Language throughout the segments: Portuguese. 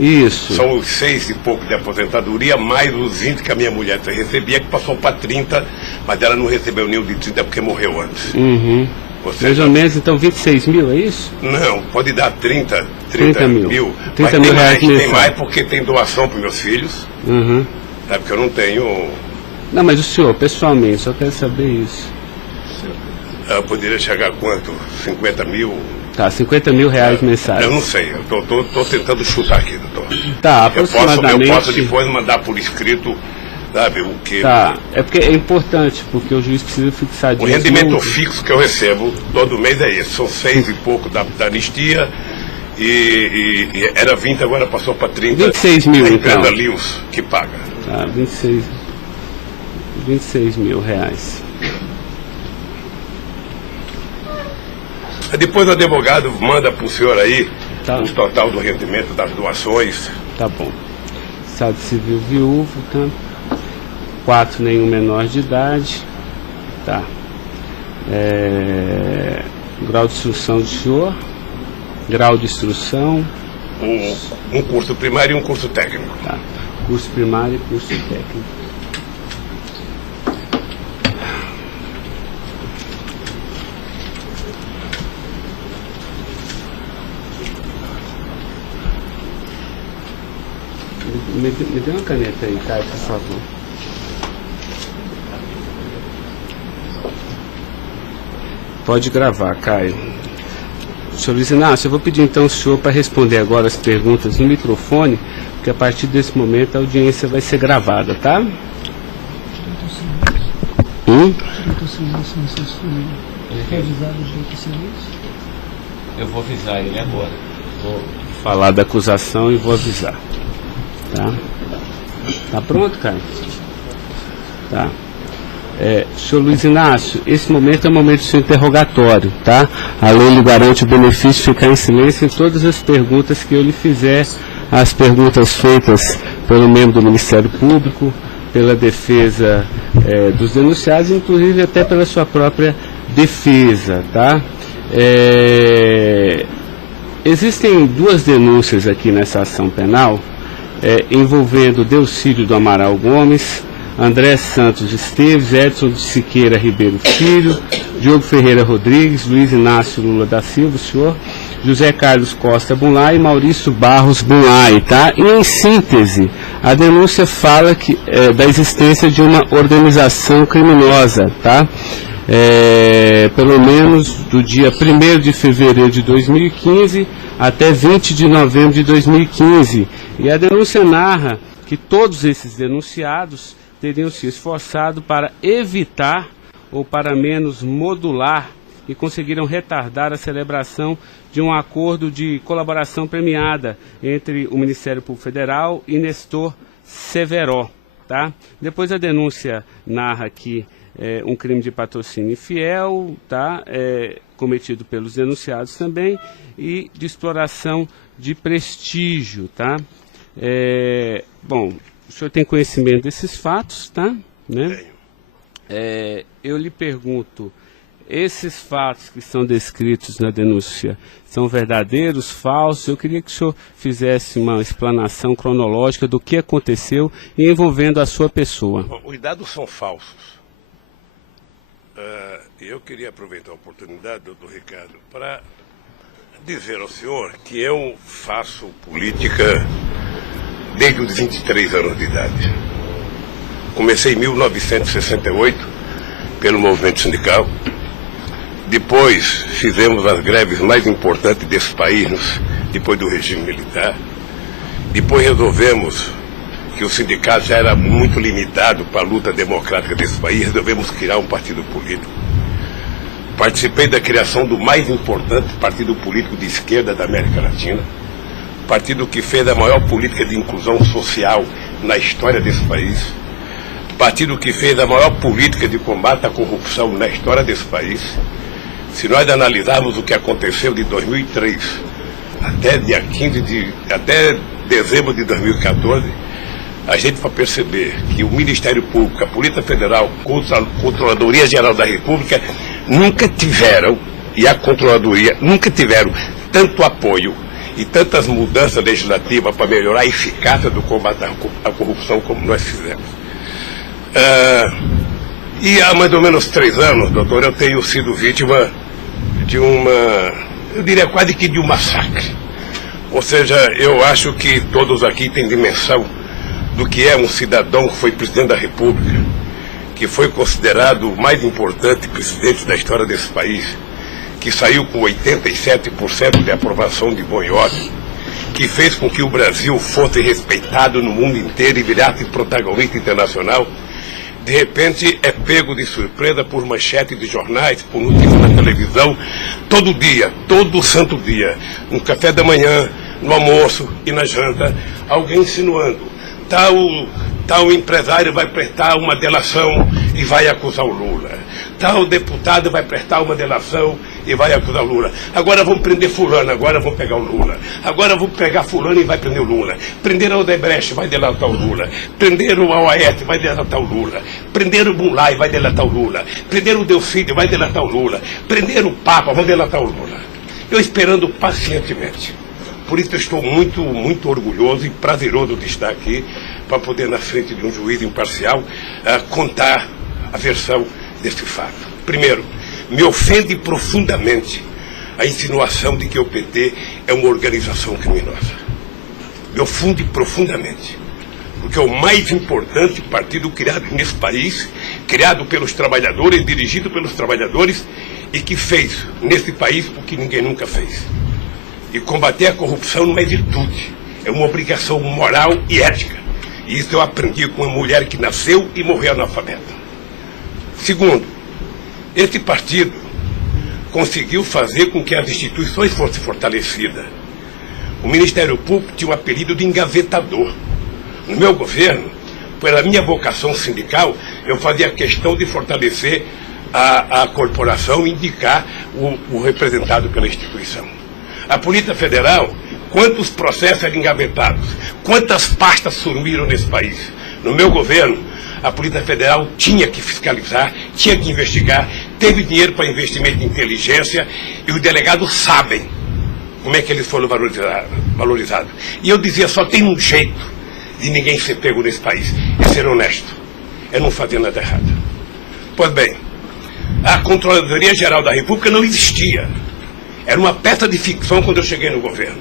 Isso. São os 6 e pouco de aposentadoria, mais os 20 que a minha mulher recebia, que passou para 30, mas ela não recebeu nenhum de 30 porque morreu antes. Uhum. Mais ou menos, então, 26 mil, é isso? Não, pode dar 30 mil. 30 mil reais mensais. Tem mais porque tem doação para meus filhos. Uhum. É porque eu não tenho... Não, mas o senhor, pessoalmente, só quero saber isso. Eu poderia chegar a quanto? 50 mil? Tá, 50 mil reais mensais. Eu não sei, eu tô tentando chutar aqui, doutor. Tá, aproximadamente... Eu posso depois mandar por escrito, sabe, o que... Tá, é porque é importante, porque o juiz precisa fixar disso. O rendimento fixo que eu recebo todo mês é esse, são 6 e pouco da anistia, e era 20, agora passou para 30. 26 mil, então. A empresa Lewis que paga. Tá, 26 mil reais. Depois o advogado manda para o senhor aí Tá. o total do rendimento das doações. Tá bom. Estado civil viúvo, tá? 4, nenhum menor de idade. Tá. Grau de instrução do senhor. Grau de instrução. Um curso primário e um curso técnico. Tá. Curso primário e curso técnico. Me dê uma caneta aí, Caio, por favor. Pode gravar, Caio. Senhor Luiz Inácio, eu vou pedir então ao senhor para responder agora as perguntas no microfone, porque a partir desse momento a audiência vai ser gravada, tá? Eu vou avisar ele agora. Vou falar da acusação e vou avisar. Tá? Tá pronto, cara? Tá. Senhor Luiz Inácio, esse momento é o momento do seu interrogatório, tá? A lei lhe garante o benefício de ficar em silêncio em todas as perguntas que eu lhe fizer, as perguntas feitas pelo membro do Ministério Público, pela defesa dos denunciados, inclusive até pela sua própria defesa, tá? Existem 2 denúncias aqui nessa ação penal, envolvendo Delcídio do Amaral Gomes, André Santos Esteves, Edson de Siqueira Ribeiro Filho, Diogo Ferreira Rodrigues, Luiz Inácio Lula da Silva, o senhor, José Carlos Costa Bunlai e Maurício Barros Bunlai, tá? E em síntese, a denúncia fala da existência de uma organização criminosa, tá? Pelo menos do dia 1º de fevereiro de 2015 até 20 de novembro de 2015. E a denúncia narra que todos esses denunciados teriam se esforçado para evitar ou para menos modular e conseguiram retardar a celebração de um acordo de colaboração premiada entre o Ministério Público Federal e Nestor Severo, tá? Depois a denúncia narra que um crime de patrocínio infiel, tá? Cometido pelos denunciados também, e de exploração de prestígio, tá? Bom, o senhor tem conhecimento desses fatos, tá? Né? Eu lhe pergunto, esses fatos que são descritos na denúncia são verdadeiros, falsos? Eu queria que o senhor fizesse uma explanação cronológica do que aconteceu envolvendo a sua pessoa. Bom, os dados são falsos. Eu queria aproveitar a oportunidade, doutor Ricardo, para dizer ao senhor que eu faço política desde os 23 anos de idade. Comecei em 1968 pelo movimento sindical. Depois fizemos as greves mais importantes desse país, depois do regime militar. Depois resolvemos que o sindicato já era muito limitado para a luta democrática desse país, resolvemos criar um partido político. Participei da criação do mais importante partido político de esquerda da América Latina, partido que fez a maior política de inclusão social na história desse país, partido que fez a maior política de combate à corrupção na história desse país. Se nós analisarmos o que aconteceu de 2003 até dezembro de 2014, a gente vai perceber que o Ministério Público, a Polícia Federal, a Controladoria Geral da República nunca tiveram, e a Controladoria nunca tiveram tanto apoio e tantas mudanças legislativas para melhorar a eficácia do combate à corrupção como nós fizemos. E há mais ou menos 3 anos, doutor, eu tenho sido vítima de eu diria quase que de um massacre. Ou seja, eu acho que todos aqui têm dimensão do que é um cidadão que foi presidente da República, que foi considerado o mais importante presidente da história desse país, que saiu com 87% de aprovação de bom e ódio, que fez com que o Brasil fosse respeitado no mundo inteiro e virasse protagonista internacional. De repente é pego de surpresa por manchete de jornais, por notícias na televisão, todo dia, todo santo dia, no café da manhã, no almoço e na janta, alguém insinuando, tal empresário vai prestar uma delação e vai acusar o Lula, tal deputado vai prestar uma delação e vai acusar o Lula. Agora vão prender fulano, agora vão pegar o Lula. Agora vão pegar fulano e vai prender o Lula. Prenderam o Odebrecht, vai delatar o Lula. Prenderam o Aoete, vai delatar o Lula. Prenderam o Bunlai, vai delatar o Lula. Prenderam o Delfídio, vai delatar o Lula. Prenderam o Papa, vão delatar o Lula. Eu esperando pacientemente. Por isso eu estou muito, muito orgulhoso e prazeroso de estar aqui para poder, na frente de um juiz imparcial, contar a versão desse fato. Primeiro, me ofende profundamente a insinuação de que o PT é uma organização criminosa. Me ofende profundamente, porque é o mais importante partido criado nesse país, criado pelos trabalhadores, dirigido pelos trabalhadores, e que fez nesse país o que ninguém nunca fez. E combater a corrupção não é virtude, é uma obrigação moral e ética. E isso eu aprendi com uma mulher que nasceu e morreu analfabeta. Segundo, esse partido conseguiu fazer com que as instituições fossem fortalecidas. O Ministério Público tinha um apelido de engavetador. No meu governo, pela minha vocação sindical, eu fazia questão de fortalecer a corporação e indicar o representado pela instituição. A Polícia Federal, quantos processos eram engavetados, quantas pastas sumiram nesse país. No meu governo, a Polícia Federal tinha que fiscalizar, tinha que investigar, teve dinheiro para investimento em inteligência e os delegados sabem como é que eles foram valorizados. E eu dizia, só tem um jeito de ninguém ser pego nesse país, é ser honesto, é não fazer nada errado. Pois bem, a Controladoria Geral da República não existia. Era uma peça de ficção quando eu cheguei no governo.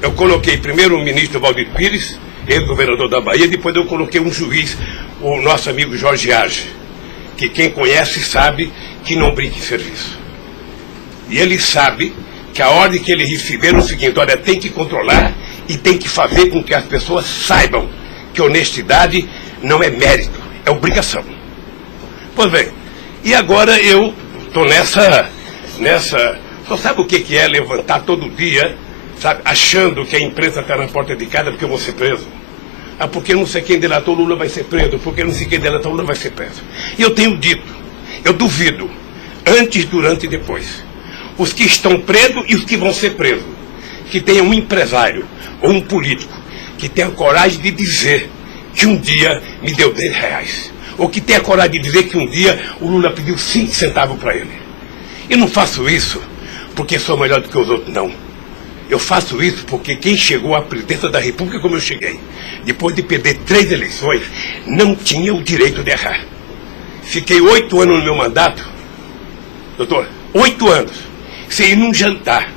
Eu coloquei primeiro o ministro Valdir Pires, ex-governador da Bahia, depois eu coloquei um juiz, o nosso amigo Jorge Arge, que quem conhece sabe que não brinca em serviço. E ele sabe que a ordem que ele receber é o seguinte, olha, tem que controlar e tem que fazer com que as pessoas saibam que honestidade não é mérito, é obrigação. Pois bem, e agora eu estou nessa... Só sabe o que é levantar todo dia, sabe, achando que a imprensa está na porta de casa porque eu vou ser preso? Ah, porque não sei quem delatou Lula vai ser preso, porque não sei quem delatou Lula vai ser preso. E eu tenho dito, eu duvido, antes, durante e depois, os que estão presos e os que vão ser presos, que tenha um empresário ou um político que tenha coragem de dizer que um dia me deu R$10, ou que tenha coragem de dizer que um dia o Lula pediu 5 centavos para ele. Eu não faço isso porque sou melhor do que os outros, não. Eu faço isso porque quem chegou à presidência da República como eu cheguei, depois de perder 3 eleições, não tinha o direito de errar. Fiquei 8 anos no meu mandato, doutor, 8 anos, sem ir num jantar,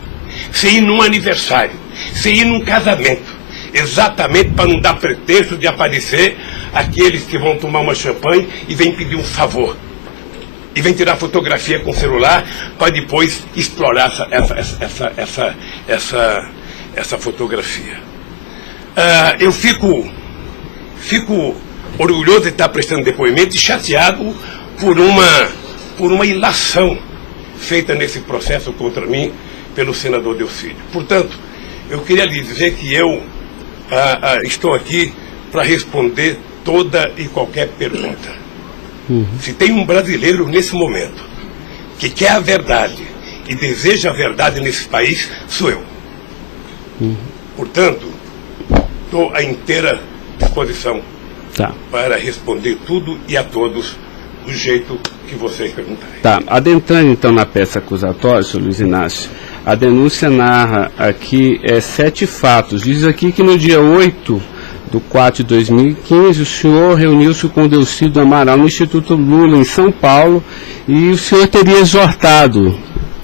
sem ir num aniversário, sem ir num casamento, exatamente para não dar pretexto de aparecer aqueles que vão tomar uma champanhe e vêm pedir um favor. E vem tirar fotografia com o celular para depois explorar essa fotografia. Eu fico orgulhoso de estar prestando depoimento e chateado por uma ilação feita nesse processo contra mim pelo senador Delfídio. Portanto, eu queria lhe dizer que eu estou aqui para responder toda e qualquer pergunta. Se tem um brasileiro nesse momento que quer a verdade e deseja a verdade nesse país, sou eu. Portanto, estou à inteira disposição para responder tudo e a todos do jeito que vocês perguntarem. Tá, adentrando então na peça acusatória, senhor Luiz Inácio, a denúncia narra aqui 7 fatos. Diz aqui que no dia 8/4/2015, o senhor reuniu-se com o Delcídio Amaral no Instituto Lula, em São Paulo, e o senhor teria exortado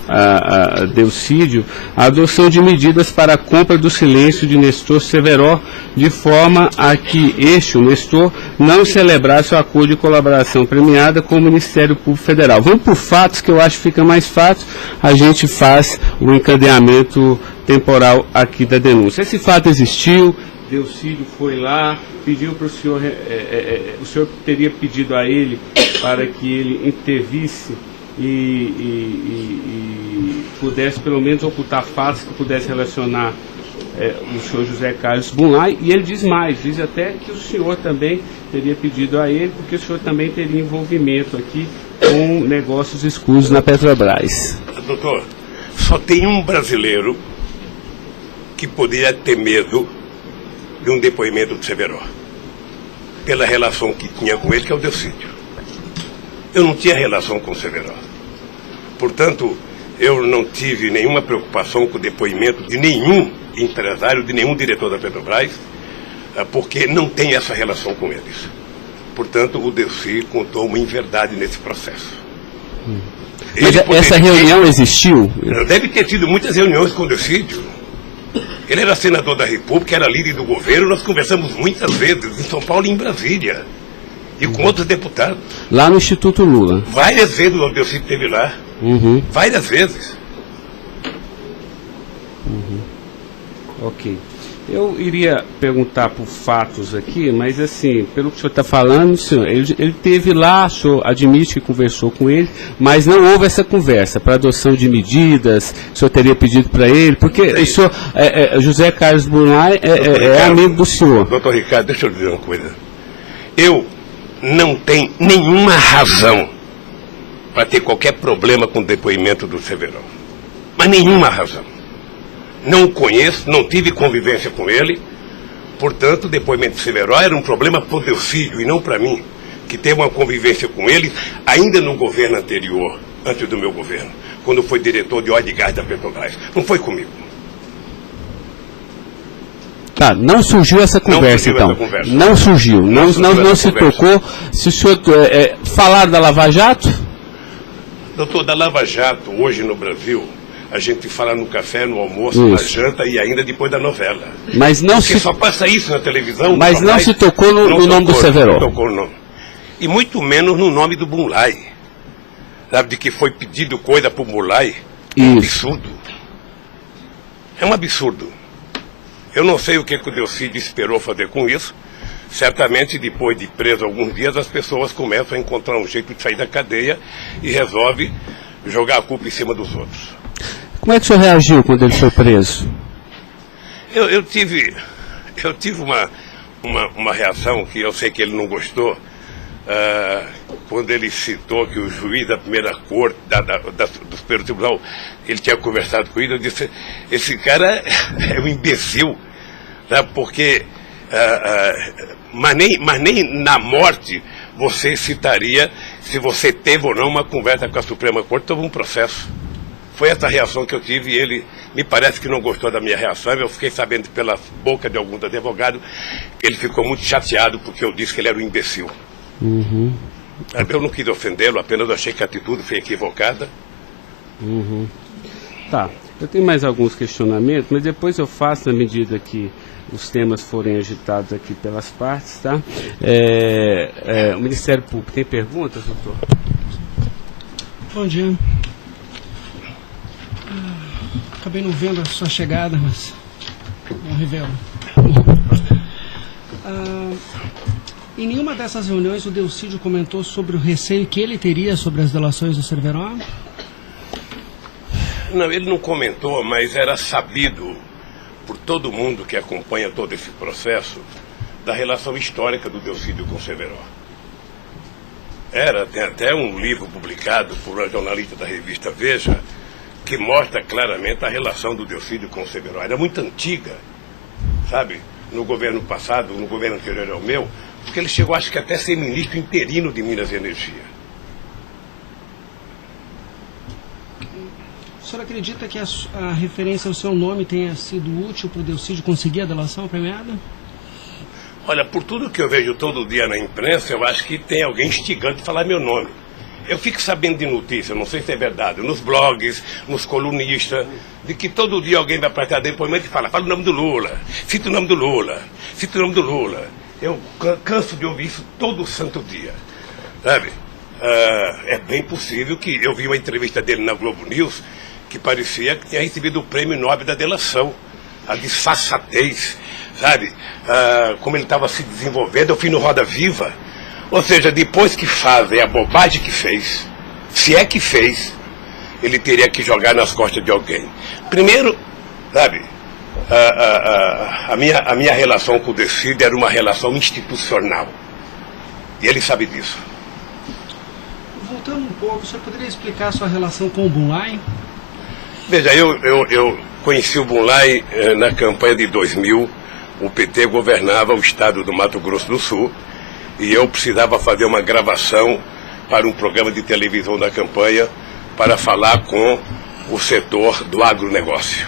a Delcídio a adoção de medidas para a compra do silêncio de Nestor Severo, de forma a que o Nestor, não celebrasse o acordo de colaboração premiada com o Ministério Público Federal. Vamos por fatos, que eu acho que fica mais fácil, a gente faz o encadeamento temporal aqui da denúncia. Esse fato existiu, Delcídio foi lá, pediu para o senhor, o senhor teria pedido a ele para que ele intervisse e pudesse pelo menos ocultar fatos que pudesse relacionar o senhor José Carlos Bunlai, e ele diz mais, diz até que o senhor também teria pedido a ele, porque o senhor também teria envolvimento aqui com negócios escusos na Petrobras. Doutor, só tem um brasileiro que poderia ter medo de um depoimento do Severo, pela relação que tinha com ele, que é o Delcídio. Eu não tinha relação com o Severo. Portanto, eu não tive nenhuma preocupação com o depoimento de nenhum empresário, de nenhum diretor da Petrobras, porque não tem essa relação com eles. Portanto, o Delcídio contou uma inverdade nesse processo. Mas essa reunião existiu? Deve ter tido muitas reuniões com o Delcídio. Ele era senador da República, era líder do governo, nós conversamos muitas vezes em São Paulo e em Brasília. E com outros deputados. Lá no Instituto Lula. Várias vezes o Delcídio esteve lá. Várias vezes. Ok. Eu iria perguntar por fatos aqui, mas assim, pelo que o senhor está falando, senhor, ele teve lá, o senhor admite que conversou com ele, mas não houve essa conversa para adoção de medidas, o senhor teria pedido para ele, porque o senhor, José Carlos Bunlai é amigo do senhor. Doutor Ricardo, deixa eu dizer uma coisa. Eu não tenho nenhuma razão para ter qualquer problema com o depoimento do Severo. Mas nenhuma razão. Não o conheço, não tive convivência com ele. Portanto, o depoimento do Severo era um problema para o Delcídio e não para mim, que teve uma convivência com ele ainda no governo anterior, antes do meu governo, quando foi diretor de óleo e gás da Petrobras. Não foi comigo. Tá, não surgiu essa conversa, então. Não surgiu, não se tocou. Se o senhor falar da Lava Jato? Doutor, da Lava Jato, hoje no Brasil, a gente fala no café, no almoço, na janta e ainda depois da novela. Mas não Porque só passa isso na televisão. Mas não se tocou no nome do Severo. Não tocou no nome. E muito menos no nome do Bunlai. Sabe, de que foi pedido coisa para o Bunlai. É um absurdo. É um absurdo. Eu não sei o que o Delcídio esperou fazer com isso. Certamente, depois de preso alguns dias, as pessoas começam a encontrar um jeito de sair da cadeia e resolve jogar a culpa em cima dos outros. Como é que o senhor reagiu quando ele foi preso? Eu tive uma reação que eu sei que ele não gostou, quando ele citou que o juiz da primeira corte, do Superior Tribunal, ele tinha conversado com ele. Eu disse, esse cara é um imbecil, sabe? Porque mas nem na morte você citaria se você teve ou não uma conversa com a Suprema Corte sobre um processo. Foi essa reação que eu tive e ele me parece que não gostou da minha reação. Eu fiquei sabendo pela boca de alguns advogados que ele ficou muito chateado porque eu disse que ele era um imbecil. Eu não quis ofendê-lo, apenas achei que a atitude foi equivocada. Tá, eu tenho mais alguns questionamentos, mas depois eu faço na medida que os temas forem agitados aqui pelas partes, tá? O Ministério Público tem perguntas, doutor? Bom dia. Acabei não vendo a sua chegada, mas não revelo. Em nenhuma dessas reuniões o Delcídio comentou sobre o receio que ele teria sobre as delações do Severo? Não, ele não comentou, mas era sabido por todo mundo que acompanha todo esse processo da relação histórica do Delcídio com o Severo. Tem até um livro publicado por uma jornalista da revista Veja que mostra claramente a relação do Delcídio com o Severo. Era muito antiga, sabe? No governo passado, no governo anterior ao meu, porque ele chegou, acho que até a ser ministro interino de Minas e Energia. O senhor acredita que a referência ao seu nome tenha sido útil para o Delcídio conseguir a delação premiada? Olha, por tudo que eu vejo todo dia na imprensa, eu acho que tem alguém instigando a falar meu nome. Eu fico sabendo de notícia, não sei se é verdade, nos blogs, nos colunistas, de que todo dia alguém vai prestar depoimento e fala o nome do Lula, cita o nome do Lula, cita o nome do Lula. Eu canso de ouvir isso todo santo dia, sabe? É bem possível que eu vi uma entrevista dele na Globo News que parecia que tinha recebido o prêmio Nobel da delação, a disfarçatez, sabe? Como ele estava se desenvolvendo, eu fui no Roda Viva. Ou seja, depois que fazem a bobagem que fez, se é que fez, ele teria que jogar nas costas de alguém. Primeiro, sabe, a minha relação com o Delcídio era uma relação institucional. E ele sabe disso. Voltando um pouco, o senhor poderia explicar a sua relação com o Bunlai? Veja, eu conheci o Bunlai na campanha de 2000. O PT governava o estado do Mato Grosso do Sul e eu precisava fazer uma gravação para um programa de televisão da campanha para falar com o setor do agronegócio.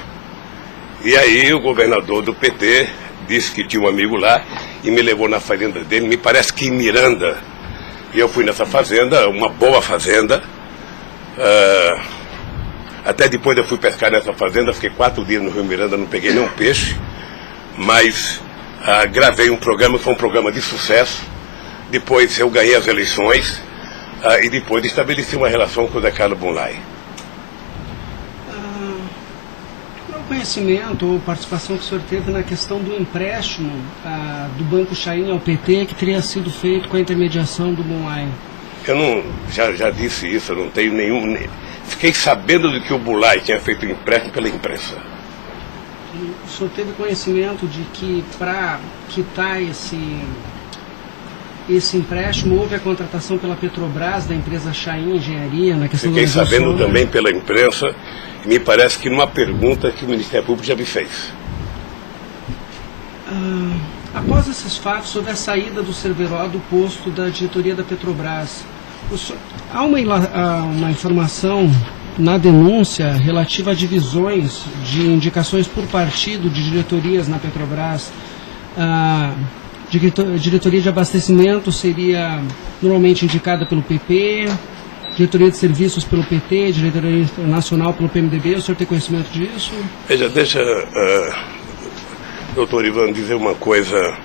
E aí o governador do PT disse que tinha um amigo lá e me levou na fazenda dele, me parece que em Miranda. E eu fui nessa fazenda, uma boa fazenda. Até depois eu fui pescar nessa fazenda, fiquei 4 dias no Rio Miranda, não peguei nenhum peixe. Mas gravei um programa, foi um programa de sucesso. Depois eu ganhei as eleições e depois estabeleci uma relação com o Zé Carlos Bunlai. Qual o conhecimento ou participação que o senhor teve na questão do empréstimo do Banco Chain ao PT que teria sido feito com a intermediação do Bunlai? Eu não, já disse isso, eu não tenho nenhum... Fiquei sabendo de que o Bunlai tinha feito um empréstimo pela imprensa. O senhor teve conhecimento de que para quitar esse empréstimo houve a contratação pela Petrobras da empresa Chain Engenharia na questão Fiquei da sabendo também pela imprensa e me parece que numa pergunta que o Ministério Público já me fez. Após esses fatos, sobre a saída do Cerveró do posto da diretoria da Petrobras, há uma informação na denúncia relativa a divisões de indicações por partido de diretorias na Petrobras. A diretoria de abastecimento seria normalmente indicada pelo PP, diretoria de serviços pelo PT, diretoria nacional pelo PMDB. O senhor tem conhecimento disso? Veja, deixa, doutor Ivan, dizer uma coisa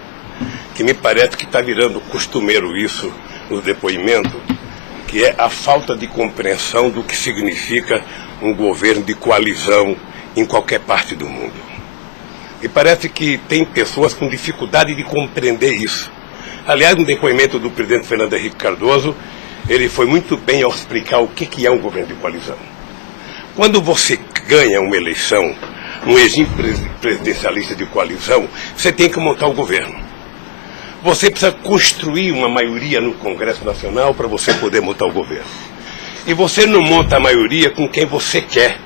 que me parece que está virando costumeiro isso no depoimento, que é a falta de compreensão do que significa um governo de coalizão em qualquer parte do mundo. E parece que tem pessoas com dificuldade de compreender isso. Aliás, no depoimento do presidente Fernando Henrique Cardoso, ele foi muito bem ao explicar o que é um governo de coalizão. Quando você ganha uma eleição, um regime presidencialista de coalizão, você tem que montar o governo. Você precisa construir uma maioria no Congresso Nacional para você poder montar o governo. E você não monta a maioria com quem você quer.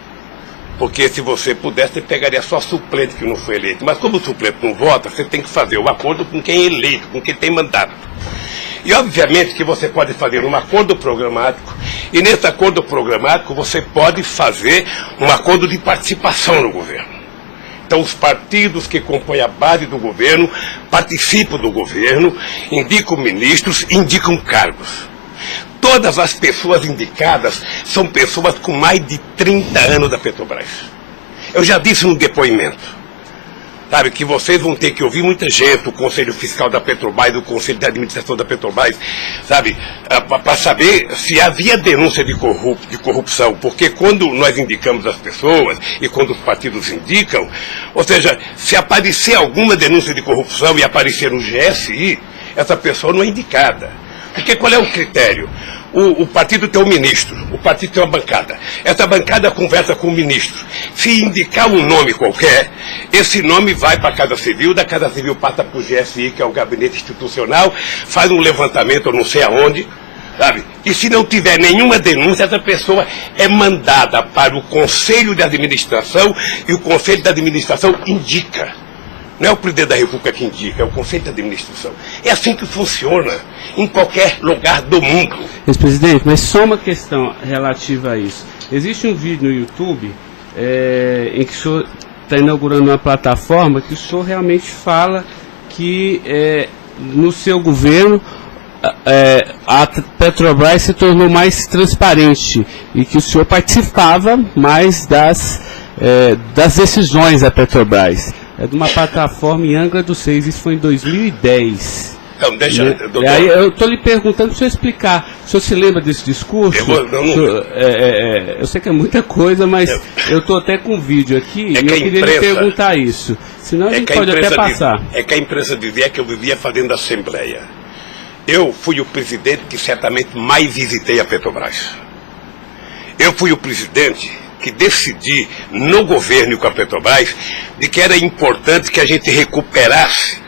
Porque se você pudesse, você pegaria só suplente que não foi eleito. Mas como o suplente não vota, você tem que fazer o acordo com quem é eleito, com quem tem mandato. E obviamente que você pode fazer um acordo programático, e nesse acordo programático você pode fazer um acordo de participação no governo. Então os partidos que compõem a base do governo participam do governo, indicam ministros, indicam cargos. Todas as pessoas indicadas são pessoas com mais de 30 anos da Petrobras. Eu já disse no depoimento, sabe, que vocês vão ter que ouvir muita gente, o Conselho Fiscal da Petrobras, o Conselho de Administração da Petrobras, sabe, para saber se havia denúncia de corrupção, porque quando nós indicamos as pessoas e quando os partidos indicam, ou seja, se aparecer alguma denúncia de corrupção e aparecer no GSI, essa pessoa não é indicada. Porque qual é o critério? O partido tem um ministro, o partido tem uma bancada. Essa bancada conversa com o ministro. Se indicar um nome qualquer, esse nome vai para a Casa Civil, da Casa Civil passa para o GSI, que é o Gabinete Institucional, faz um levantamento, eu não sei aonde, sabe? E se não tiver nenhuma denúncia, essa pessoa é mandada para o Conselho de Administração e o Conselho de Administração indica. Não é o presidente da República que indica, é o Conselho de Administração. É assim que funciona em qualquer lugar do mundo. Ex-presidente, mas só uma questão relativa a isso. Existe um vídeo no YouTube em que o senhor está inaugurando uma plataforma que o senhor realmente fala que no seu governo a Petrobras se tornou mais transparente e que o senhor participava mais das decisões da Petrobras. É de uma plataforma em Angra dos Reis, isso foi em 2010. Então, deixa, doutor. Aí eu estou lhe perguntando para o senhor explicar. O senhor se lembra desse discurso? Eu sei que é muita coisa, mas eu estou até com um vídeo aqui e eu queria lhe perguntar isso. Senão a gente pode até passar. É que a imprensa dizia que eu vivia fazendo assembleia. Eu fui o presidente que certamente mais visitei a Petrobras. Eu fui o presidente que decidi no governo e com a Petrobras de que era importante que a gente recuperasse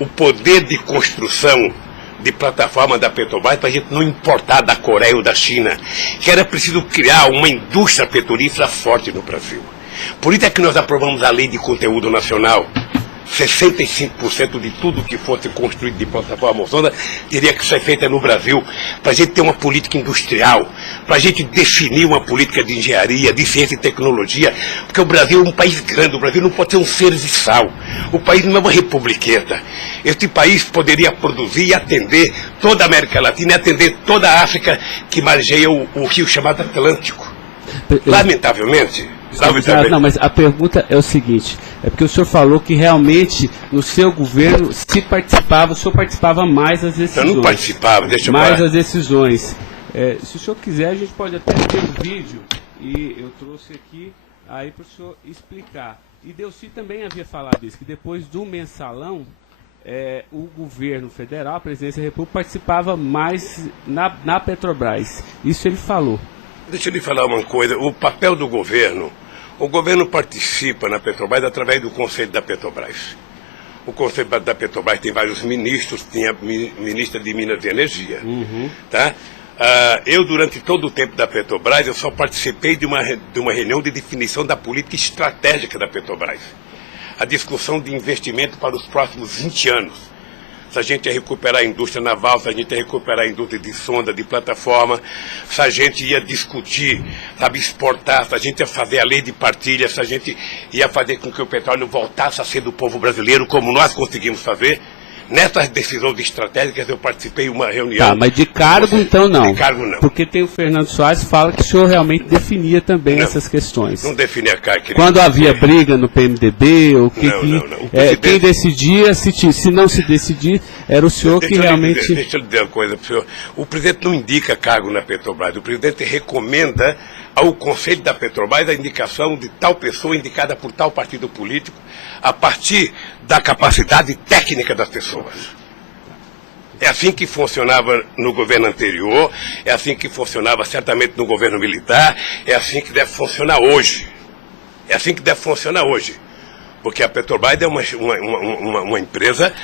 o poder de construção de plataforma da Petrobras para a gente não importar da Coreia ou da China, que era preciso criar uma indústria petrolífera forte no Brasil. Por isso é que nós aprovamos a Lei de Conteúdo Nacional. 65% de tudo que fosse construído de plataforma sonda teria que ser feita no Brasil, para a gente ter uma política industrial, para a gente definir uma política de engenharia, de ciência e tecnologia, porque o Brasil é um país grande, o Brasil não pode ser um serviçal, o país não é uma republiqueta. Este país poderia produzir e atender toda a América Latina e atender toda a África que margeia o rio chamado Atlântico. Lamentavelmente... Não, mas a pergunta é o seguinte, é porque o senhor falou que realmente no seu governo o senhor participava mais das decisões. Eu não participava, deixa eu mais falar. das decisões. Se o senhor quiser, a gente pode até ter um vídeo, e eu trouxe aqui aí para o senhor explicar. E Delcy também havia falado isso, que depois do mensalão, o governo federal, a presidência da República, participava mais na Petrobras. Isso ele falou. Deixa eu lhe falar uma coisa, o papel do governo, o governo participa na Petrobras através do Conselho da Petrobras. O Conselho da Petrobras tem vários ministros, tinha a ministra de Minas e Energia. Tá? Eu, durante todo o tempo da Petrobras, eu só participei de uma reunião de definição da política estratégica da Petrobras. A discussão de investimento para os próximos 20 anos. Se a gente ia recuperar a indústria naval, se a gente ia recuperar a indústria de sonda, de plataforma, se a gente ia discutir, sabe, exportar, se a gente ia fazer a lei de partilha, se a gente ia fazer com que o petróleo voltasse a ser do povo brasileiro, como nós conseguimos fazer. Nessas decisões estratégicas eu participei de uma reunião. Tá, mas de cargo então não. De cargo não. Porque tem o Fernando Soares que fala que o senhor realmente definia também essas questões. Não definia cargo. Quando havia briga no PMDB, ou não. Quem decidia, se não se decidir, era o senhor que realmente... Deixa eu lhe dizer uma coisa para o senhor. O presidente não indica cargo na Petrobras, o presidente recomenda ao Conselho da Petrobras a indicação de tal pessoa indicada por tal partido político a partir da capacidade técnica das pessoas. É assim que funcionava no governo anterior, é assim que funcionava certamente no governo militar, é assim que deve funcionar hoje. É assim que deve funcionar hoje. Porque a Petrobras é uma empresa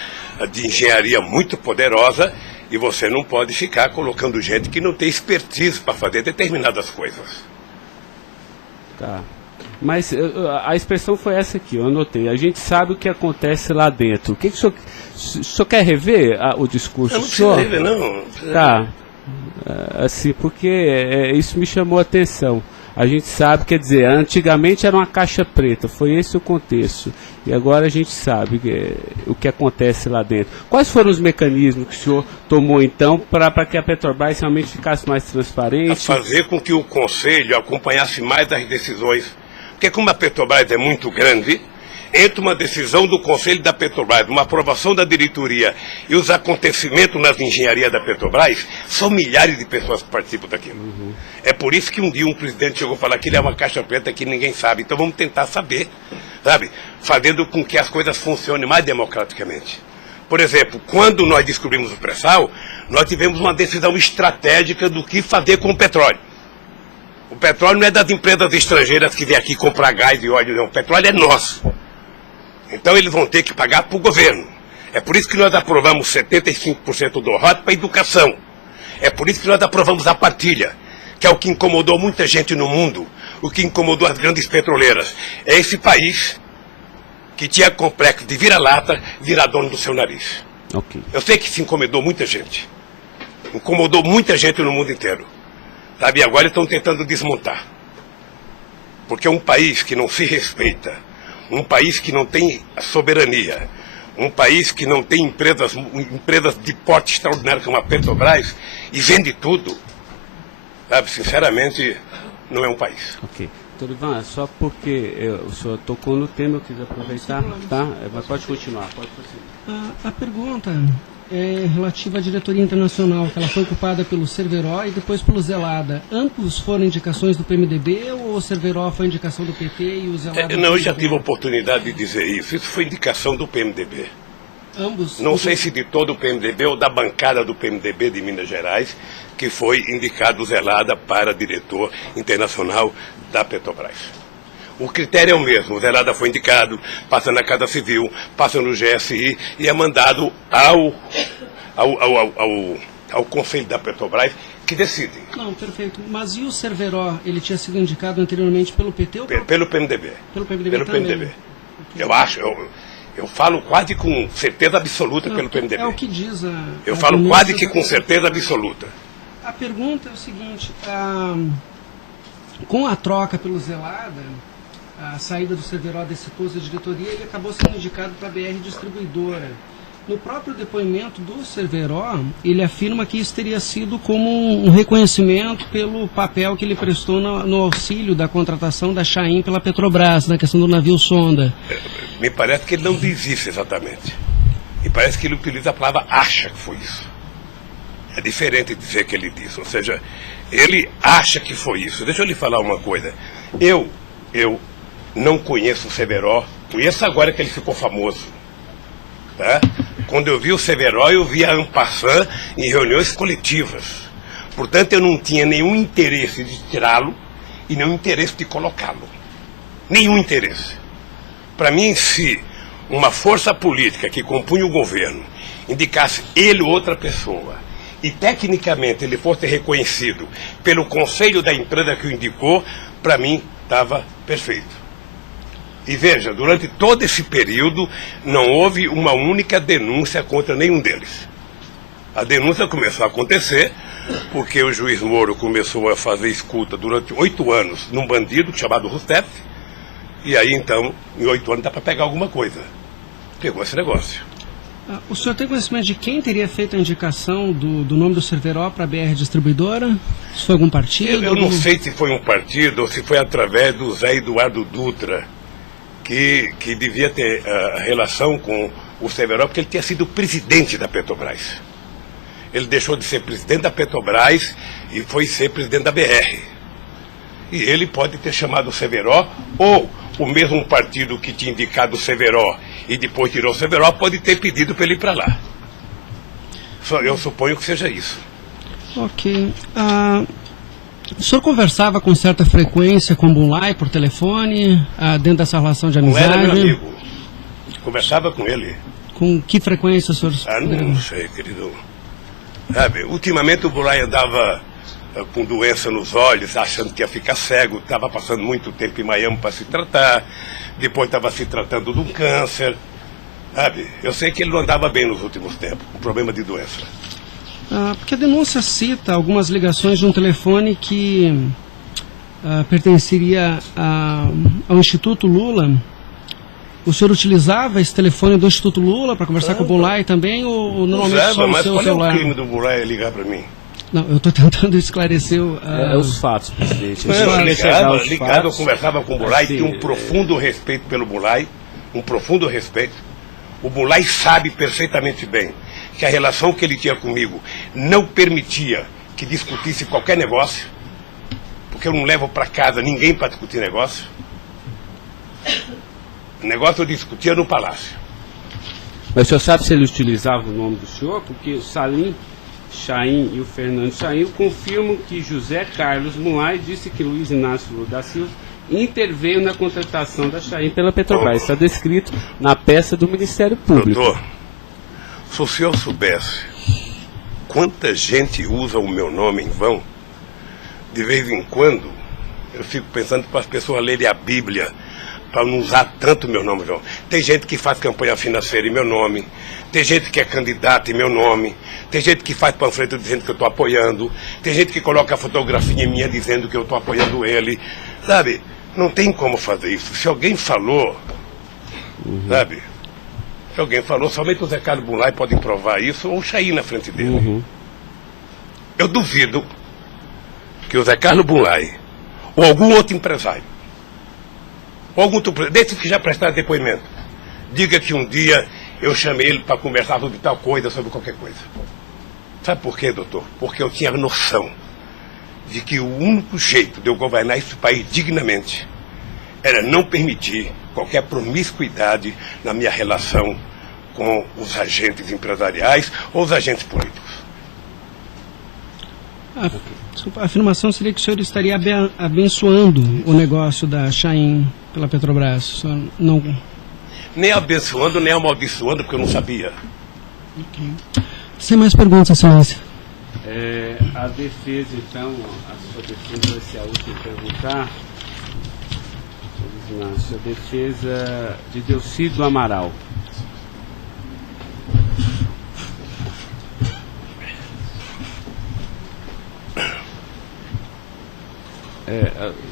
de engenharia muito poderosa e você não pode ficar colocando gente que não tem expertise para fazer determinadas coisas. Tá. Mas a expressão foi essa aqui, eu anotei. A gente sabe o que acontece lá dentro. O que o senhor quer rever o discurso? Eu não preciso rever, não. Tá. Assim, porque isso me chamou a atenção. A gente sabe, quer dizer, antigamente era uma caixa preta, foi esse o contexto. E agora a gente sabe o que acontece lá dentro. Quais foram os mecanismos que o senhor tomou, então, para que a Petrobras realmente ficasse mais transparente? A fazer com que o Conselho acompanhasse mais as decisões. Porque como a Petrobras é muito grande, entre uma decisão do Conselho da Petrobras, uma aprovação da diretoria e os acontecimentos nas engenharias da Petrobras, são milhares de pessoas que participam daquilo. É por isso que um dia um presidente chegou a falar que ele é uma caixa preta que ninguém sabe. Então vamos tentar saber, sabe? Fazendo com que as coisas funcionem mais democraticamente. Por exemplo, quando nós descobrimos o pré-sal, nós tivemos uma decisão estratégica do que fazer com o petróleo. O petróleo não é das empresas estrangeiras que vêm aqui comprar gás e óleo, não. O petróleo é nosso. Então eles vão ter que pagar para o governo. É por isso que nós aprovamos 75% do ROT para a educação. É por isso que nós aprovamos a partilha, que é o que incomodou muita gente no mundo, o que incomodou as grandes petroleiras. É esse país que tinha complexo de vira-lata, virar dono do seu nariz. Okay. Eu sei que isso incomodou muita gente. Incomodou muita gente no mundo inteiro. Sabe, e agora eles estão tentando desmontar. Porque um país que não se respeita, um país que não tem soberania, um país que não tem empresas de porte extraordinário como a Petrobras e vende tudo, sabe, sinceramente, não é um país. Ok. Doutor Ivan, só porque o senhor tocou no tema, eu quis aproveitar, tá? Mas pode continuar, pode prosseguir. A pergunta é relativa à diretoria internacional, que ela foi ocupada pelo Cerveró e depois pelo Zelada. Ambos foram indicações do PMDB ou o Cerveró foi indicação do PT e o Zelada... Não, eu já tive a oportunidade de dizer isso. Isso foi indicação do PMDB. Ambos? Não sei se de todo o PMDB ou da bancada do PMDB de Minas Gerais, que foi indicado o Zelada para diretor internacional da Petrobras. O critério é o mesmo. O Zelada foi indicado, passa na Casa Civil, passa no GSI e é mandado ao Conselho da Petrobras, que decide. Não, perfeito. Mas e o Cerveró? Ele tinha sido indicado anteriormente pelo PT ou pelo PMDB? Pelo PMDB pelo também. PMDB. Eu acho, eu falo quase com certeza absoluta pelo PMDB. É o que diz a... Eu falo quase que com certeza absoluta. A pergunta é o seguinte, com a troca pelo Zelada, a saída do Cerveró desse posto de diretoria, ele acabou sendo indicado para a BR Distribuidora. No próprio depoimento do Cerveró, ele afirma que isso teria sido como um reconhecimento pelo papel que ele prestou no auxílio da contratação da Chain pela Petrobras, na questão do navio sonda. Me parece que ele não diz isso exatamente. Me parece que ele utiliza a palavra acha que foi isso. É diferente de dizer que ele disse. Ou seja, ele acha que foi isso. Deixa eu lhe falar uma coisa. Eu não conheço o Cerveró. Conheço agora que ele ficou famoso. Tá? Quando eu vi o Cerveró, eu vi a en passant em reuniões coletivas. Portanto, eu não tinha nenhum interesse de tirá-lo e nenhum interesse de colocá-lo. Nenhum interesse. Para mim, se uma força política que compunha o governo indicasse ele ou outra pessoa e tecnicamente ele fosse reconhecido pelo conselho da empresa que o indicou, para mim estava perfeito. E veja, durante todo esse período não houve uma única denúncia contra nenhum deles. A denúncia começou a acontecer porque o juiz Moro começou a fazer escuta durante 8 anos num bandido chamado Rousseff, e aí então, em 8 anos dá para pegar alguma coisa. Pegou esse negócio. O senhor tem conhecimento de quem teria feito a indicação do nome do Cerveró para a BR Distribuidora? Se foi algum partido? Eu não sei se foi um partido ou se foi através do Zé Eduardo Dutra, que devia ter relação com o Cerveró, porque ele tinha sido presidente da Petrobras. Ele deixou de ser presidente da Petrobras e foi ser presidente da BR. E ele pode ter chamado o Cerveró, ou o mesmo partido que tinha indicado o Cerveró e depois tirou o Cerveró pode ter pedido para ele ir para lá. Eu suponho que seja isso. Ok. O senhor conversava com certa frequência com o Bulay por telefone, dentro dessa relação de amizade? Não era meu amigo. Conversava com ele. Com que frequência o senhor... Não sei, querido. Sabe, ultimamente o Bulay andava com doença nos olhos, achando que ia ficar cego, estava passando muito tempo em Miami para se tratar, depois estava se tratando de um câncer. Sabe, eu sei que ele não andava bem nos últimos tempos, com problema de doença. Porque a denúncia cita algumas ligações de um telefone que pertenceria ao Instituto Lula. O senhor utilizava esse telefone do Instituto Lula para conversar com o Bulay também, ou normalmente só no seu celular? Mas qual é o crime do Bulay ligar para mim? Não, eu estou tentando esclarecer os fatos, presidente. Eu conversava com o Bulay, tinha um profundo respeito pelo Bulay, um profundo respeito. O Bulay sabe perfeitamente bem que a relação que ele tinha comigo não permitia que discutisse qualquer negócio, porque eu não levo para casa ninguém para discutir negócio. O negócio eu discutia no palácio. Mas o senhor sabe se ele utilizava o nome do senhor? Porque o Salim Chain e o Fernando Chain confirmam que José Carlos Mulay disse que Luiz Inácio Lula da Silva interveio na contratação da Chain pela Petrobras. Está descrito na peça do Ministério Público. Doutor, se o senhor soubesse quanta gente usa o meu nome em vão, de vez em quando eu fico pensando para as pessoas lerem a Bíblia, para não usar tanto meu nome, não. Tem gente que faz campanha financeira em meu nome, tem gente que é candidato em meu nome, tem gente que faz panfleto dizendo que eu estou apoiando, tem gente que coloca a fotografia minha dizendo que eu estou apoiando ele, sabe? Não tem como fazer isso. Se alguém falou, sabe? Se alguém falou, somente o Zé Carlos Bunlai pode provar isso, ou o Chaim na frente dele. Eu duvido que o Zé Carlos Bunlai, ou algum outro empresário, ou algum desses que já prestaram depoimento, diga que um dia eu chamei ele para conversar sobre tal coisa, sobre qualquer coisa. Sabe por quê, doutor? Porque eu tinha noção de que o único jeito de eu governar esse país dignamente era não permitir qualquer promiscuidade na minha relação com os agentes empresariais ou os agentes políticos. Desculpa, a afirmação seria que o senhor estaria abençoando o negócio da Chaim pela Petrobras. O senhor não... Nem abençoando, nem amaldiçoando, porque eu não sabia. Sem mais perguntas, excelência. A defesa, então, a sua defesa vai ser a última a perguntar. A defesa de Delcídio Amaral.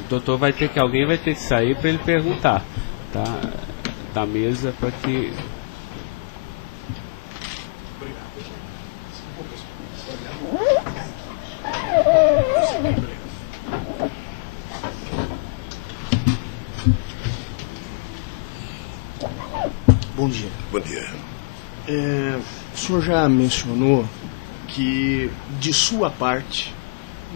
Doutor, alguém vai ter que sair para ele perguntar, tá? Da mesa para que... Bom dia. Bom dia. O senhor já mencionou que, de sua parte,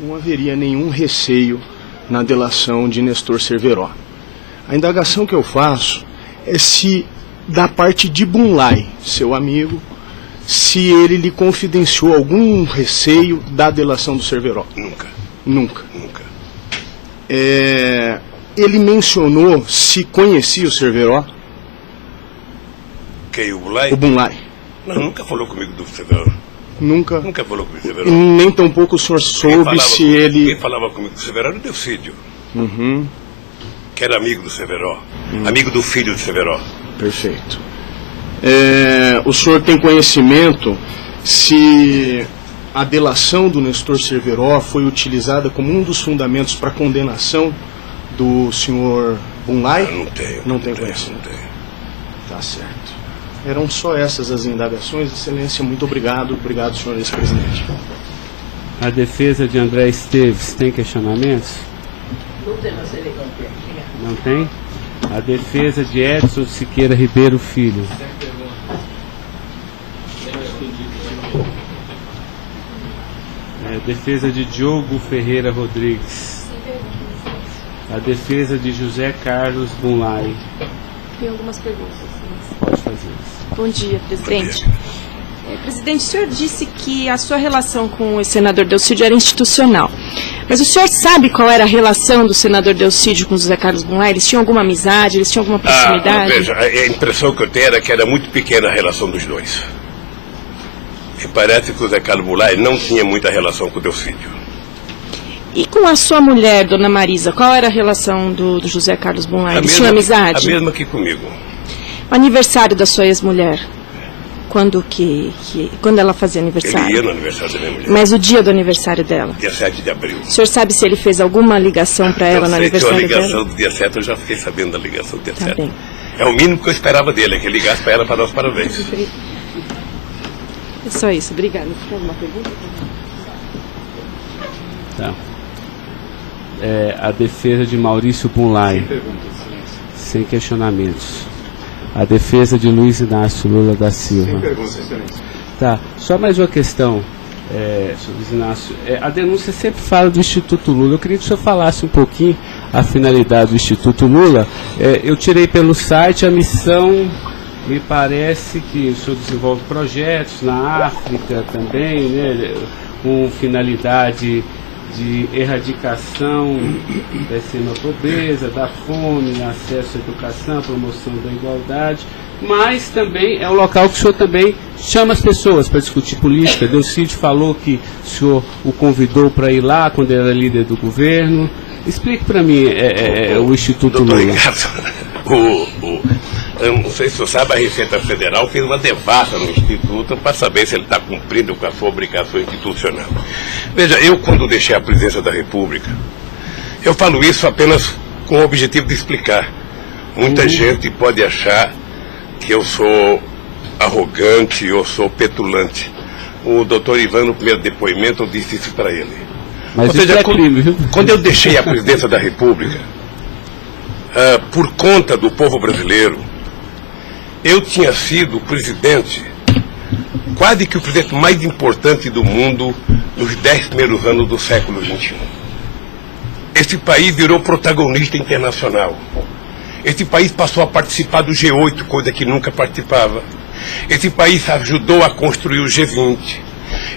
não haveria nenhum receio na delação de Nestor Cerveró. A indagação que eu faço é se, da parte de Bunlai, seu amigo, se ele lhe confidenciou algum receio da delação do Cerveró. Nunca. Nunca. Nunca. Ele mencionou se conhecia o Cerveró? Quem, o Bunlai? O Bunlai. Não, nunca falou comigo do Cerveró. Nunca? Nunca falou comigo do Cerveró. Nem tampouco o senhor soube se ele... Quem falava comigo do Cerveró era o Delcídio. Que era amigo do Cerveró. Amigo do filho do Cerveró. Perfeito. O senhor tem conhecimento se a delação do Nestor Cerveró foi utilizada como um dos fundamentos para a condenação do senhor Bunlai? Não tenho. Não tem conhecimento. Não tenho. Tá certo. Eram só essas as indagações. Excelência, muito obrigado. Obrigado, senhor ex-presidente. A defesa de André Esteves tem questionamentos? Não tem? A defesa de Edson Siqueira Ribeiro Filho. A defesa de Diogo Ferreira Rodrigues. A defesa de José Carlos Bunlai. Tem algumas perguntas. Pode fazer isso. Bom dia, presidente. Presidente, o senhor disse que a sua relação com o senador Delcídio era institucional. Mas o senhor sabe qual era a relação do senador Delcídio com o José Carlos Bunlai? Eles tinham alguma amizade? Eles tinham alguma proximidade? Veja, a impressão que eu tenho era que era muito pequena a relação dos dois. E parece que o José Carlos Bunlai não tinha muita relação com o Delcídio. E com a sua mulher, dona Marisa, qual era a relação do José Carlos Bunlai? Eles tinham amizade? A mesma que comigo. O aniversário da sua ex-mulher? Quando ela fazia aniversário? Ele ia no aniversário da minha mulher. Mas o dia do aniversário dela? Dia 7 de abril. O senhor sabe se ele fez alguma ligação para ela no aniversário dela? A ligação do dia 7, eu já fiquei sabendo da ligação do dia 7. Bem. É o mínimo que eu esperava dele, é que ele ligasse para ela para dar os parabéns. É só isso, obrigada. Tem alguma pergunta? Tá. A defesa de Maurício Bunlai. Sem questionamentos. A defesa de Luiz Inácio Lula da Silva. Sem perguntas, excelência. Tá. Só mais uma questão, senhor Luiz Inácio. A denúncia sempre fala do Instituto Lula. Eu queria que o senhor falasse um pouquinho a finalidade do Instituto Lula. Eu tirei pelo site a missão. Me parece que o senhor desenvolve projetos na África também, né, com finalidade de erradicação da extrema pobreza, da fome, acesso à educação, promoção da igualdade, mas também é um local que o senhor também chama as pessoas para discutir política. Delcídio falou que o senhor o convidou para ir lá quando ele era líder do governo. Explique para mim o Instituto Doutor Lula. Ricardo, eu não sei se você sabe, a Receita Federal fez uma devassa no Instituto para saber se ele está cumprindo com a sua obrigação institucional. Veja, eu quando deixei a presidência da República, eu falo isso apenas com o objetivo de explicar. Muita gente pode achar que eu sou arrogante, eu sou petulante. O doutor Ivan, no primeiro depoimento, eu disse isso para ele. Mas ou seja, crime, viu? quando eu deixei a presidência da República, por conta do povo brasileiro, eu tinha sido o presidente, quase que o presidente mais importante do mundo nos 10 primeiros anos do século XXI. Esse país virou protagonista internacional. Esse país passou a participar do G8, coisa que nunca participava. Esse país ajudou a construir o G20.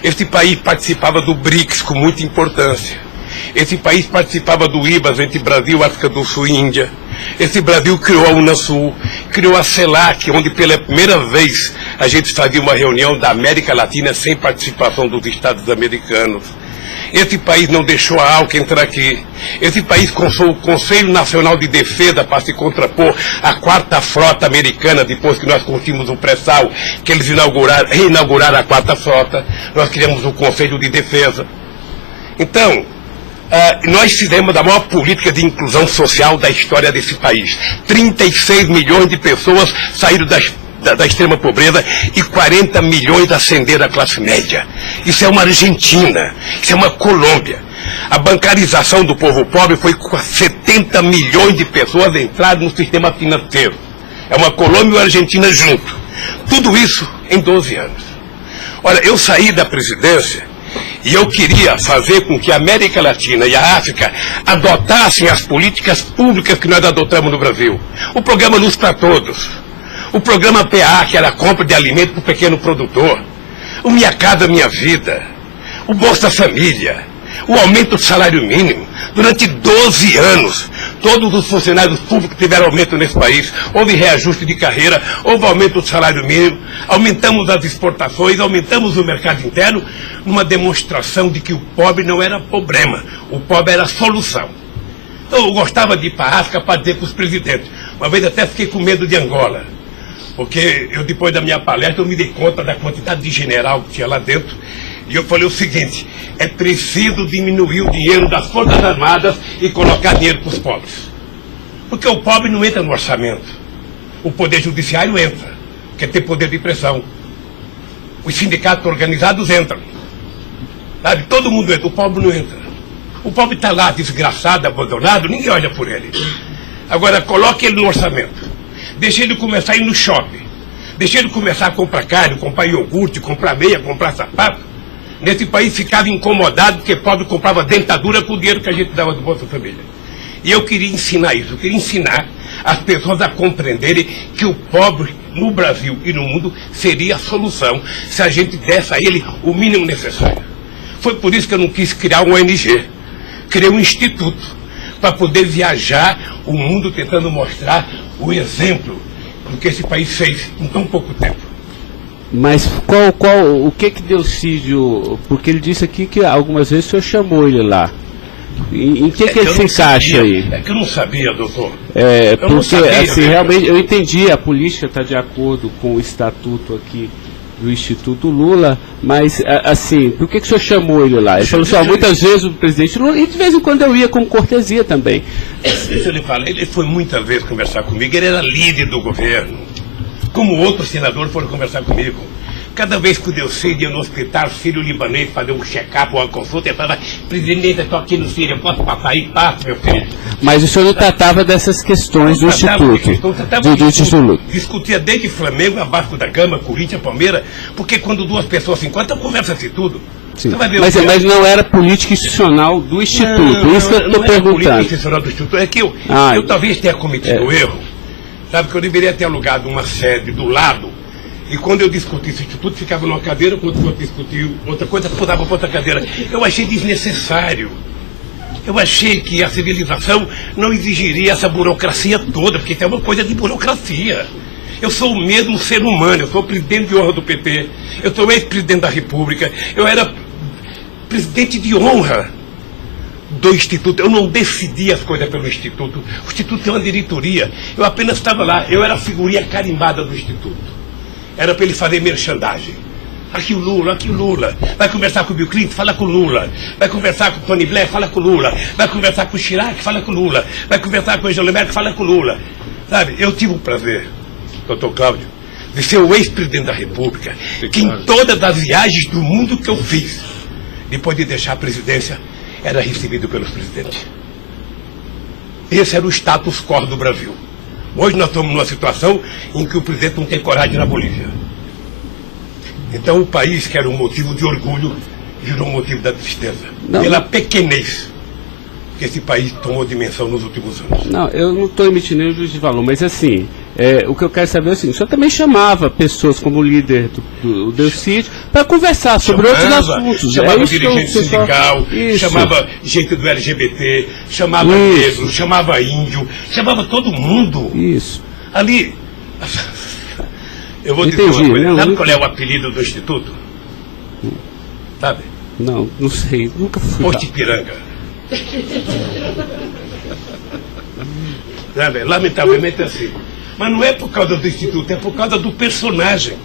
Esse país participava do BRICS com muita importância. Esse país participava do IBAS entre Brasil, África do Sul e Índia. Esse Brasil criou a Unasul, criou a CELAC, onde pela primeira vez a gente fazia uma reunião da América Latina sem participação dos Estados americanos. Esse país não deixou a ALCA entrar aqui. Esse país construiu o Conselho Nacional de Defesa para se contrapor à 4ª Frota Americana, depois que nós conseguimos o pré-sal, que eles reinauguraram a 4ª Frota. Nós criamos o Conselho de Defesa. Então, nós fizemos a maior política de inclusão social da história desse país. 36 milhões de pessoas saíram da extrema pobreza e 40 milhões ascenderam à classe média. Isso é uma Argentina, isso é uma Colômbia. A bancarização do povo pobre foi com 70 milhões de pessoas entraram no sistema financeiro. É uma Colômbia e uma Argentina junto. Tudo isso em 12 anos. Olha, eu saí da presidência e eu queria fazer com que a América Latina e a África adotassem as políticas públicas que nós adotamos no Brasil. O programa Luz para Todos. O programa PA, que era a compra de alimento para o pequeno produtor. O Minha Casa Minha Vida. O Bolsa Família. O aumento do salário mínimo. Durante 12 anos, todos os funcionários públicos tiveram aumento nesse país. Houve reajuste de carreira, houve aumento do salário mínimo. Aumentamos as exportações, aumentamos o mercado interno, numa demonstração de que o pobre não era problema. O pobre era a solução. Eu gostava de ir para a África para dizer para os presidentes. Uma vez até fiquei com medo de Angola. Porque eu, depois da minha palestra, eu me dei conta da quantidade de general que tinha lá dentro. E eu falei o seguinte, é preciso diminuir o dinheiro das Forças Armadas e colocar dinheiro para os pobres. Porque o pobre não entra no orçamento. O Poder Judiciário entra, porque tem poder de pressão. Os sindicatos organizados entram. Sabe? Todo mundo entra, o pobre não entra. O pobre está lá, desgraçado, abandonado, ninguém olha por ele. Agora, coloque ele no orçamento. Deixa ele começar a ir no shopping. Deixa ele começar a comprar carne, comprar iogurte, comprar meia, comprar sapato. Nesse país ficava incomodado porque pobre comprava dentadura com o dinheiro que a gente dava do Bolsa Família. E eu queria ensinar isso, eu queria ensinar as pessoas a compreenderem que o pobre no Brasil e no mundo seria a solução se a gente desse a ele o mínimo necessário. Foi por isso que eu não quis criar um ONG. Criei um instituto para poder viajar o mundo tentando mostrar o exemplo do que esse país fez em tão pouco tempo. Mas o que Delcídio, porque ele disse aqui que algumas vezes o senhor chamou ele lá. Em que ele se encaixa aí? É que eu não sabia, doutor. Porque sabia, assim, realmente, eu entendi, a política está de acordo com o estatuto aqui do Instituto Lula, mas assim, por que o senhor chamou ele lá? Ele falou assim, muitas vezes o presidente Lula, e de vez em quando eu ia com cortesia também. Deixa eu lhe falar, ele foi muitas vezes conversar comigo, ele era líder do governo, como outros senadores foram conversar comigo. Cada vez que o Delcídio ia no hospital sírio-libanês fazer um check-up ou uma consulta, ele falava, presidente, eu estou aqui no Sírio, eu posso passar aí? Passo, meu filho. Mas o senhor não tratava dessas questões do Instituto? Discutia desde Flamengo, abaixo da Gama, Corinthians, Palmeiras, porque quando duas pessoas se encontram, conversa-se tudo. Mas não era política institucional do Instituto, isso que eu estou perguntando. Não era política institucional do Instituto, é que eu talvez tenha cometido erro, sabe, que eu deveria ter alugado uma sede do lado. E quando eu discuti esse instituto, ficava numa cadeira, quando eu discutia outra coisa, mudava para outra cadeira. Eu achei desnecessário. Eu achei que a civilização não exigiria essa burocracia toda, porque isso é uma coisa de burocracia. Eu sou o mesmo ser humano, eu sou presidente de honra do PT, eu sou ex-presidente da República, eu era presidente de honra do Instituto. Eu não decidi as coisas pelo Instituto. O Instituto tem uma diretoria. Eu apenas estava lá, eu era a figurinha carimbada do Instituto. Era para ele fazer merchandising. Aqui o Lula. Vai conversar com o Bill Clinton, fala com o Lula. Vai conversar com o Tony Blair, fala com o Lula. Vai conversar com o Chirac, fala com o Lula. Vai conversar com o Angela Merkel, fala com o Lula. Sabe, eu tive o prazer, doutor Cláudio, de ser o ex-presidente da República, que em todas as viagens do mundo que eu fiz, depois de deixar a presidência, era recebido pelos presidentes. Esse era o status quo do Brasil. Hoje nós estamos numa situação em que o presidente não tem coragem na Bolívia. Então o país, que era um motivo de orgulho, virou um motivo da tristeza. Pela pequenez que esse país tomou dimensão nos últimos anos. Não, eu não estou emitindo nenhum juízo de valor, mas assim, o que eu quero saber é assim, o senhor também chamava pessoas como o líder do Delcídio para conversar sobre outros assuntos. Chamava dirigente sindical, chamava gente do LGBT, chamava negro, chamava índio, chamava todo mundo. Isso. Ali, eu vou dizer uma coisa, sabe qual é o apelido do Instituto? Sabe? Não sei, nunca fui. Posto Ipiranga. Lamentavelmente é assim. Mas não é por causa do Instituto, é por causa do personagem.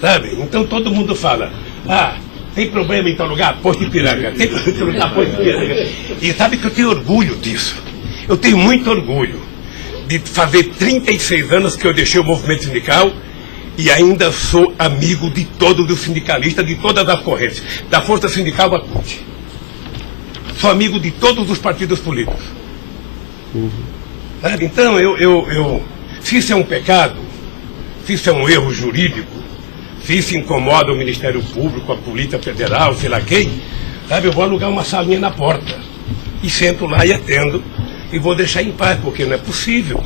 Sabe? Então todo mundo fala, tem problema em tal lugar? Posto Ipiranga. Tem problema em tal lugar? Posto Ipiranga. E sabe que eu tenho orgulho disso. Eu tenho muito orgulho de fazer 36 anos que eu deixei o movimento sindical e ainda sou amigo de todos os sindicalistas, de todas as correntes, da Força Sindical à CUT. Sou amigo de todos os partidos políticos. Então, se isso é um pecado, se isso é um erro jurídico, se isso incomoda o Ministério Público, a Polícia Federal, sei lá quem, eu vou alugar uma salinha na porta e sento lá e atendo e vou deixar em paz, porque não é possível.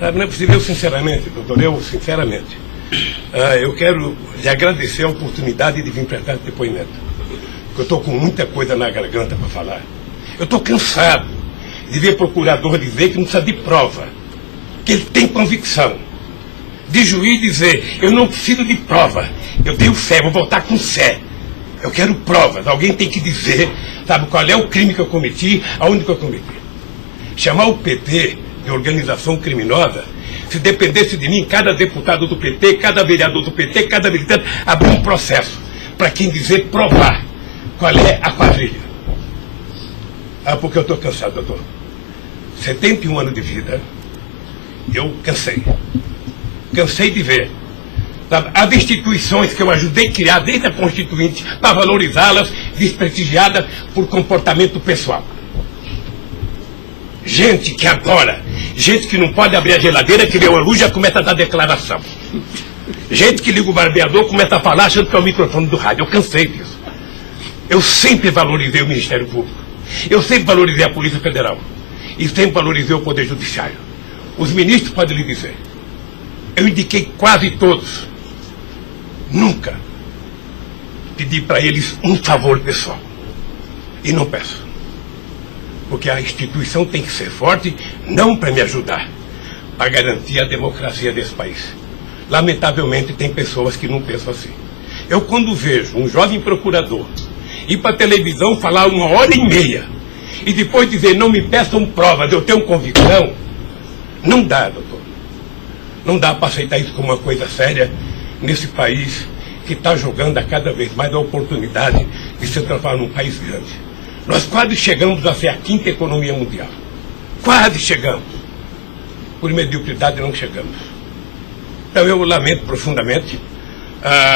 Não é possível, sinceramente, doutor, sinceramente, eu quero lhe agradecer a oportunidade de vir prestar esse depoimento. Eu estou com muita coisa na garganta para falar. Eu estou cansado de ver procurador dizer que não precisa de prova, que ele tem convicção. De juiz dizer, eu não preciso de prova, eu tenho fé, vou voltar com fé. Eu quero provas, alguém tem que dizer, qual é o crime que eu cometi, aonde que eu cometi. Chamar o PT de organização criminosa, se dependesse de mim, cada deputado do PT, cada vereador do PT, cada militante, abrir um processo para quem dizer provar qual é a quadrilha. Porque eu estou cansado, doutor. 71 anos de vida, eu cansei. Cansei de ver as instituições que eu ajudei a criar desde a Constituinte, para valorizá-las, desprestigiadas por comportamento pessoal. Gente que agora, gente que não pode abrir a geladeira, que vê a luz já começa a dar declaração. Gente que liga o barbeador, começa a falar achando que é o microfone do rádio. Eu cansei disso. Eu sempre valorizei o Ministério Público. Eu sempre valorizei a Polícia Federal. E sempre valorizei o Poder Judiciário. Os ministros podem lhe dizer. Eu indiquei quase todos. Nunca pedi para eles um favor pessoal. E não peço. Porque a instituição tem que ser forte, não para me ajudar, para garantir a democracia desse país. Lamentavelmente, tem pessoas que não pensam assim. Eu, quando vejo um jovem procurador ir para a televisão falar 1h30 e depois dizer, não me peçam provas, eu tenho convicção, não dá, doutor. Não dá para aceitar isso como uma coisa séria nesse país que está jogando a cada vez mais a oportunidade de se transformar num país grande. Nós quase chegamos a ser a 5ª economia mundial. Quase chegamos. Por mediocridade não chegamos. Então eu lamento profundamente.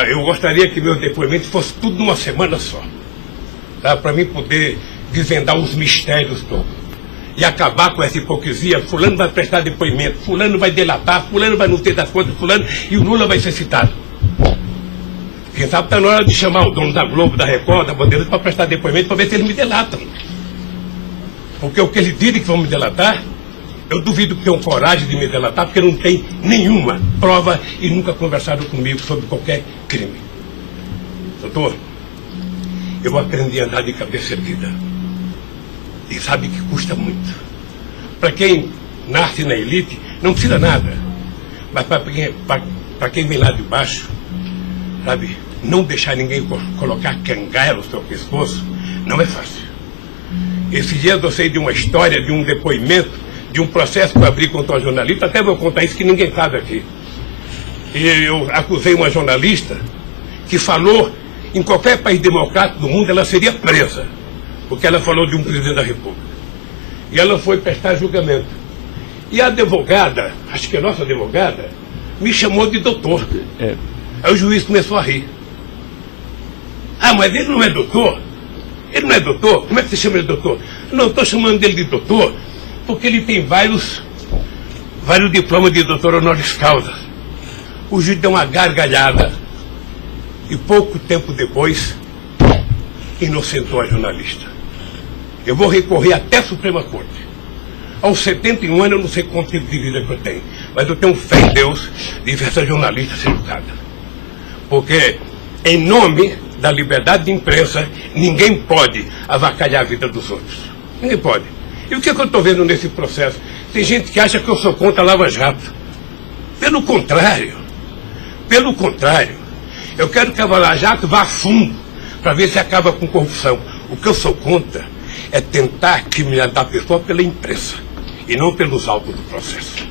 Eu gostaria que meu depoimento fosse tudo numa semana só. Para mim poder desvendar os mistérios todos. E acabar com essa hipocrisia. Fulano vai prestar depoimento, fulano vai delatar, fulano vai não ter das contas, fulano, e o Lula vai ser citado. Quem sabe está na hora de chamar o dono da Globo, da Record, da Bandeirantes para prestar depoimento para ver se eles me delatam. Porque o que eles dizem que vão me delatar, eu duvido que tenham coragem de me delatar, porque não tem nenhuma prova e nunca conversaram comigo sobre qualquer crime. Doutor, eu aprendi a andar de cabeça erguida. E sabe que custa muito. Para quem nasce na elite, não precisa nada. Mas para quem vem lá de baixo, sabe, não deixar ninguém colocar cangaia no seu pescoço, não é fácil. Esses dias eu sei de uma história, de um depoimento, de um processo que eu abri contra uma jornalista, até vou contar isso que ninguém sabe aqui. E eu acusei uma jornalista que falou em qualquer país democrático do mundo, ela seria presa, porque ela falou de um presidente da República. E ela foi prestar julgamento. E a advogada, acho que a nossa advogada, me chamou de doutor. Aí o juiz começou a rir. Ah, mas ele não é doutor? Ele não é doutor? Como é que você chama ele de doutor? Não, estou chamando dele de doutor porque ele tem vários diplomas de doutor honoris causa. O juiz deu uma gargalhada e pouco tempo depois inocentou a jornalista. Eu vou recorrer até a Suprema Corte. Aos 71 anos eu não sei quanto tempo de vida que eu tenho, mas eu tenho fé em Deus de ver essa jornalista ser julgada. Porque, em nome da liberdade de imprensa, ninguém pode avacalhar a vida dos outros. Ninguém pode. E o que eu estou vendo nesse processo? Tem gente que acha que eu sou contra a Lava Jato. Pelo contrário. Pelo contrário. Eu quero que a Lava Jato vá a fundo para ver se acaba com corrupção. O que eu sou contra é tentar criminalizar a pessoa pela imprensa e não pelos autos do processo.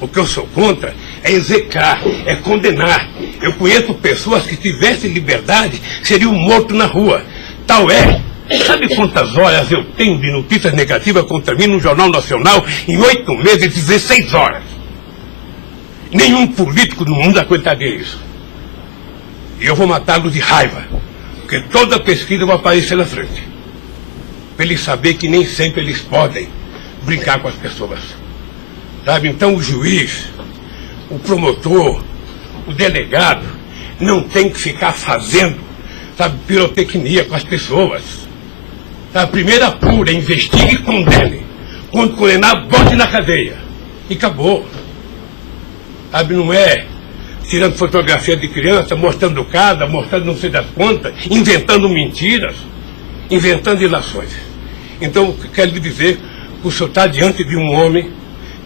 O que eu sou contra é execrar, é condenar. Eu conheço pessoas que, se tivessem liberdade, seriam mortos na rua. Tal é. Sabe quantas horas eu tenho de notícias negativas contra mim no Jornal Nacional em 8 meses, 16 horas? Nenhum político no mundo aguentaria isso. E eu vou matá-los de raiva, porque toda pesquisa vai aparecer na frente. Para eles saberem que nem sempre eles podem brincar com as pessoas. Sabe? Então o juiz, o promotor, o delegado, não tem que ficar fazendo, sabe, pirotecnia com as pessoas. A primeira apura, investigue e condene. Quando condenar, bote na cadeia. E acabou. Sabe, não é tirando fotografia de criança, mostrando casa, mostrando não sei das quantas, inventando mentiras, inventando ilações. Então, quero lhe dizer que o senhor está diante de um homem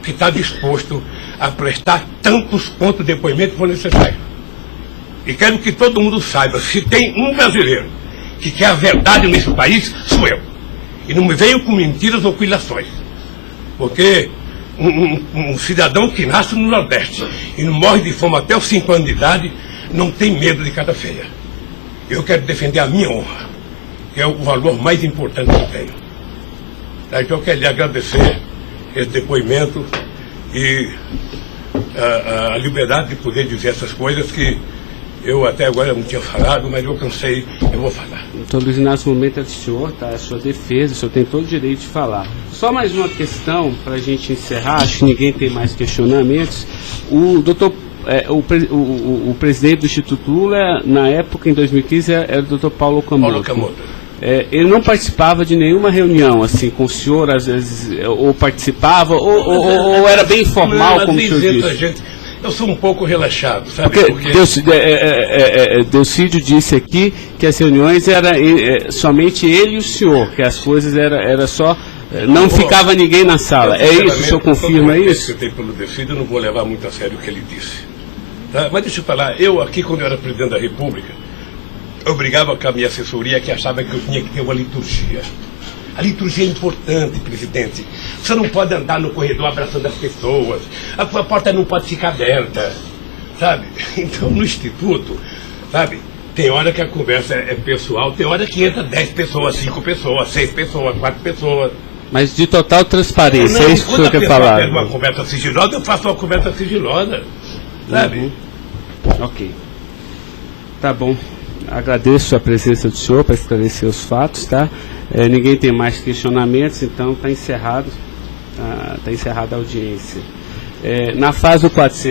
que está disposto a prestar tantos quantos depoimentos for necessário. E quero que todo mundo saiba, se tem um brasileiro que quer a verdade nesse país, sou eu. E não me venham com mentiras ou com ilações. Porque um cidadão que nasce no Nordeste e não morre de fome até os 5 anos de idade, não tem medo de cara feia. Eu quero defender a minha honra, que é o valor mais importante que eu tenho. Então eu quero lhe agradecer esse depoimento e a liberdade de poder dizer essas coisas que eu até agora não tinha falado, mas eu cansei, eu vou falar. Então, Luiz Inácio, o momento é do senhor, tá? A sua defesa, o senhor tem todo o direito de falar. Só mais uma questão para a gente encerrar, acho que ninguém tem mais questionamentos. O presidente do Instituto Lula, na época, em 2015, era o doutor Paulo Okamoto. Ele não participava de nenhuma reunião, assim, com o senhor, às vezes, ou participava, ou era bem informal, como o senhor disse? Eu sou um pouco relaxado, sabe? Porque Delcídio disse aqui que as reuniões eram somente ele e o senhor, que as coisas era só... Não ficava ninguém na sala. É isso? O senhor confirma isso? Eu tenho pelo Delcídio, eu não vou levar muito a sério o que ele disse. Tá? Mas deixa eu falar, eu aqui, quando eu era presidente da República, eu brigava com a minha assessoria que achava que eu tinha que ter uma liturgia. A liturgia é importante, presidente. Você não pode andar no corredor abraçando as pessoas. A porta não pode ficar aberta, sabe? Então, no Instituto, sabe, tem hora que a conversa é pessoal, tem hora que entra 10 pessoas, 5 pessoas, 6 pessoas, 4 pessoas. Mas de total transparência, é isso que o senhor quer falar? Quando uma conversa sigilosa, eu faço uma conversa sigilosa, sabe? Ok. Tá bom. Agradeço a presença do senhor para esclarecer os fatos, tá? Ninguém tem mais questionamentos, então está encerrado, tá encerrada a audiência. Na fase do 400...